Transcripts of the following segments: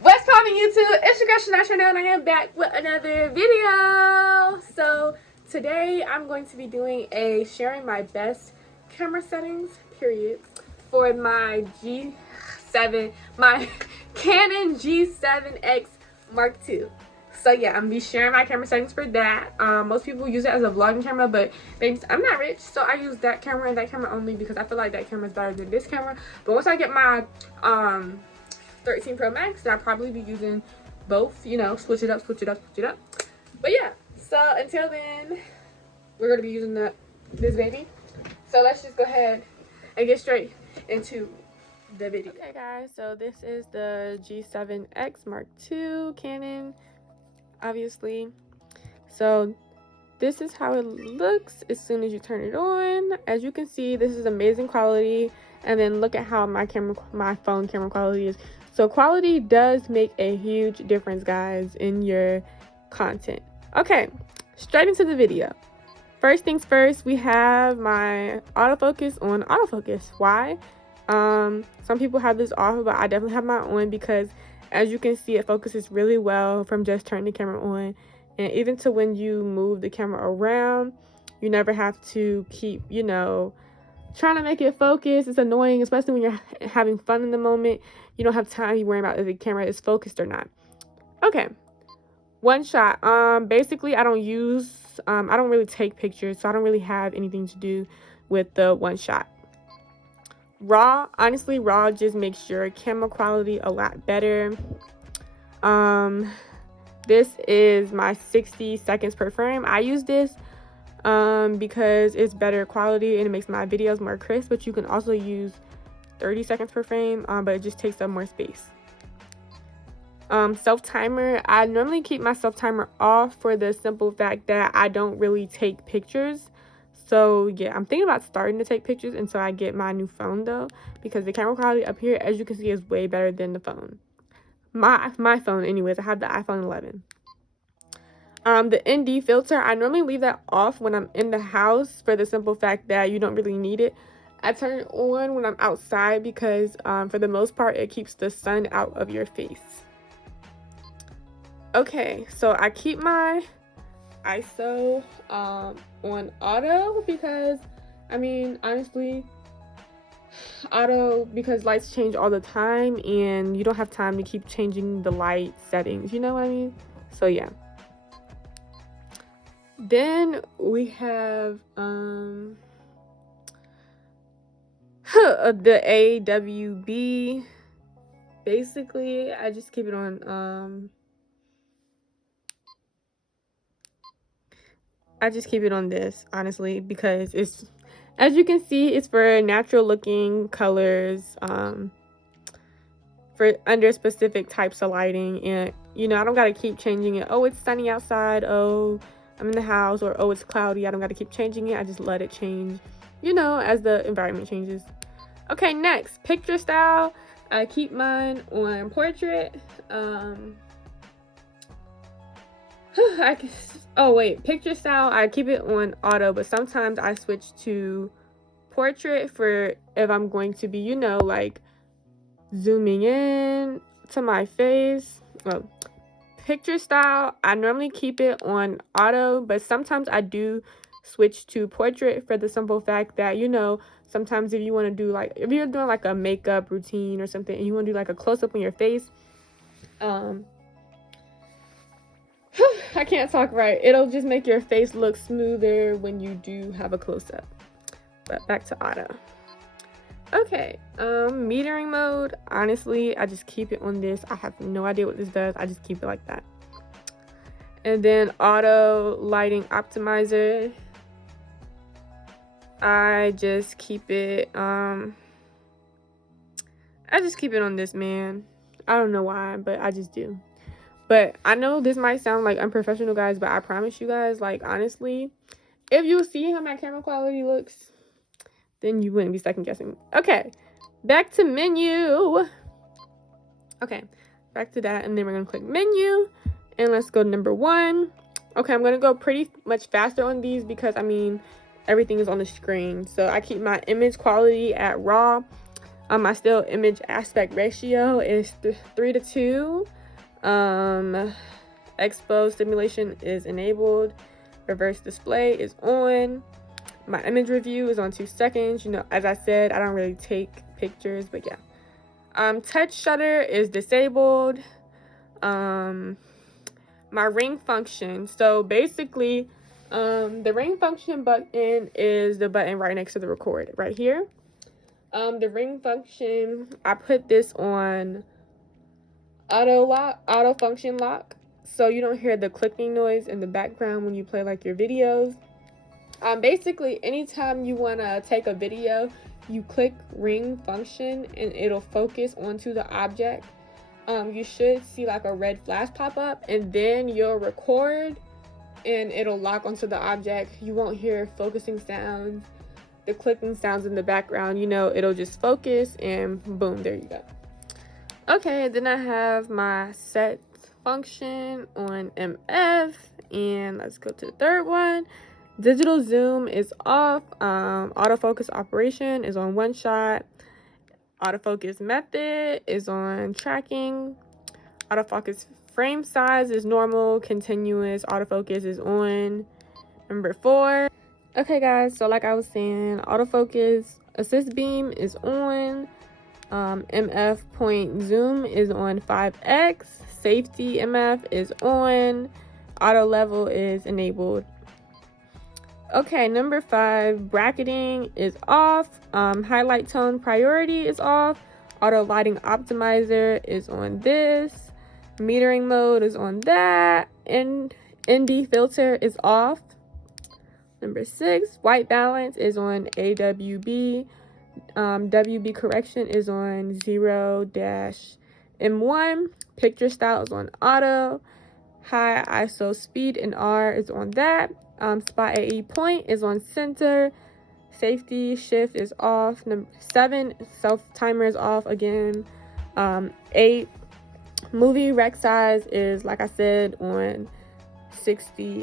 What's poppin' YouTube? It's your girl Shana Chanel and I am back with another video. So today I'm going to be doing a sharing my best camera settings period for my Canon G7X Mark II. So yeah, I'm gonna be sharing my camera settings for that. Most people use it as a vlogging camera, but babes, I'm not rich, so I use that camera and that camera only because I feel like that camera is better than this camera. But once I get my 13 Pro Max, and I'll probably be using both, you know, switch it up. But yeah, so until then, we're gonna be using this baby. So let's just go ahead and get straight into the video. Okay guys, so this is the G7X Mark II Canon, obviously. So this is how it looks as soon as you turn it on. As you can see, this is amazing quality. And then look at how my phone camera quality is. So quality does make a huge difference, guys, in your content. Okay, straight into the video. First things first, we have my autofocus on autofocus. Why? Some people have this off, but I definitely have mine on because as you can see, it focuses really well from just turning the camera on. And even to when you move the camera around, you never have to keep, you know, trying to make it focus. It's annoying, especially when you're having fun in the moment. You don't have time to worry about if the camera is focused or not. Okay, one shot. Basically I don't really take pictures, so I don't really have anything to do with the one shot. Raw, honestly, raw just makes your camera quality a lot better. This is my 60 seconds per frame. I use this because it's better quality and it makes my videos more crisp, but you can also use 30 seconds per frame, but it just takes up more space. Self timer, I normally keep my self timer off for the simple fact that I don't really take pictures. So yeah, I'm thinking about starting to take pictures until I get my new phone though, because the camera quality up here, as you can see, is way better than the phone. My phone anyways. I have the iPhone 11. The ND filter, I normally leave that off when I'm in the house for the simple fact that you don't really need it. I turn it on when I'm outside because for the most part it keeps the sun out of your face. Okay, so I keep my ISO on auto because, I mean, honestly, auto because lights change all the time and you don't have time to keep changing the light settings, you know what I mean? So yeah. Then we have the AWB. Basically I just keep it on this, honestly, because it's, as you can see, it's for natural looking colors, for under specific types of lighting. And you know, I don't gotta keep changing it. Oh, it's sunny outside, oh, I'm in the house, or oh, it's cloudy. I don't gotta keep changing it. I just let it change, you know, as the environment changes. Okay, next, picture style. I keep mine on portrait. Picture style, I keep it on auto, but sometimes I switch to portrait for if I'm going to be, you know, like zooming in to my face. Well, picture style, I normally keep it on auto, but sometimes I do switch to portrait for the simple fact that, you know, sometimes if you want to do like, if you're doing like a makeup routine or something and you want to do like a close-up on your face, I can't talk right. It'll just make your face look smoother when you do have a close-up. But back to auto. Okay, metering mode, honestly, I just keep it on this. I have no idea what this does. I just keep it like that. And then auto lighting optimizer, I just keep it on this, man. I don't know why, but I just do. But I know this might sound like unprofessional, guys, but I promise you guys, like, honestly, if you see how my camera quality looks, then you wouldn't be second guessing. Okay, back to menu. Okay, back to that, and then we're gonna click menu, and let's go to number 1. Okay, I'm gonna go pretty much faster on these because, I mean, everything is on the screen. So I keep my image quality at raw. My still image aspect ratio is 3:2. Expo stimulation is enabled. Reverse display is on. My image review is on 2 seconds. You know, as I said, I don't really take pictures, but yeah. Touch shutter is disabled. My ring function. So basically, the ring function button is the button right next to the record, right here. The ring function, I put this on auto function lock, so you don't hear the clicking noise in the background when you play like your videos. Basically, anytime you want to take a video, you click ring function and it'll focus onto the object. You should see like a red flash pop up, and then you'll record and it'll lock onto the object. You won't hear focusing sounds, the clicking sounds in the background. You know, it'll just focus and boom, there you go. Okay, then I have my set function on MF, and let's go to the third one. Digital zoom is off. Autofocus operation is on 1 shot. Autofocus method is on tracking. Autofocus frame size is normal. Continuous autofocus is on. Number 4. Okay, guys, so like I was saying, autofocus assist beam is on. MF point zoom is on 5x. Safety MF is on. Auto level is enabled. Okay, number 5, bracketing is off. Highlight tone priority is off. Auto lighting optimizer is on this. Metering mode is on that. And ND filter is off. Number 6, white balance is on AWB. WB correction is on 0-M1. Picture style is on auto. High ISO speed and R is on that. Spot AE point is on center. Safety shift is off. Number 7, self timer is off again. 8, movie rec size is, like I said, on 60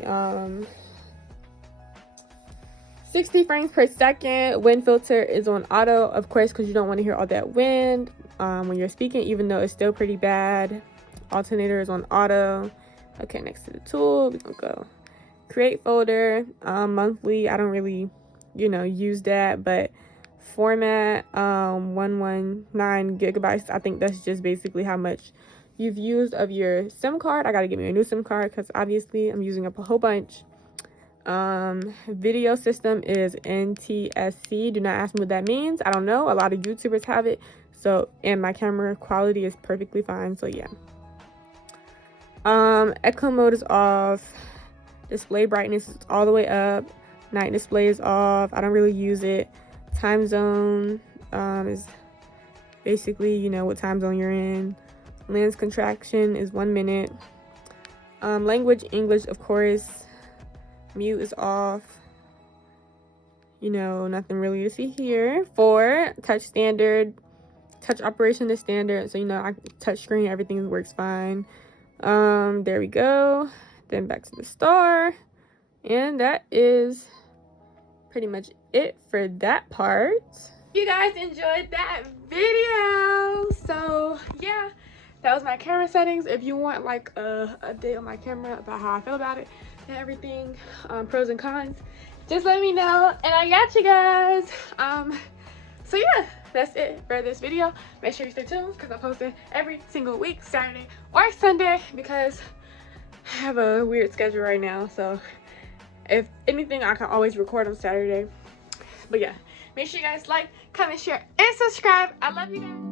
frames per second. Wind filter is on auto, of course, because you don't want to hear all that wind when you're speaking, even though it's still pretty bad. Alternator is on auto. Okay, next to the tool, we're gonna go create folder. Monthly, I don't really, use that, but format 119 gigabytes. I think that's just basically how much you've used of your SIM card. I gotta get me a new SIM card because obviously I'm using up a whole bunch. Video system is NTSC. Do not ask me what that means. I don't know. A lot of YouTubers have it. So, and my camera quality is perfectly fine. So yeah. Echo mode is off. Display brightness is all the way up. Night display is off. I don't really use it. Time zone is basically, what time zone you're in. Lens contraction is 1 minute. Language, English, of course. Mute is off. Nothing really to see here. 4, touch standard. Touch operation is standard. So, touch screen, everything works fine. There we go. Then back to the star. And that is pretty much it for that part. You guys enjoyed that video. So, yeah. That was my camera settings. If you want like a update on my camera about how I feel about it and everything, pros and cons, just let me know and I got you guys. So yeah, that's it for this video. Make sure you stay tuned because I'm posting every single week, Saturday or Sunday, because I have a weird schedule right now. So if anything, I can always record on Saturday. But yeah, make sure you guys like, comment, share, and subscribe. I love you guys.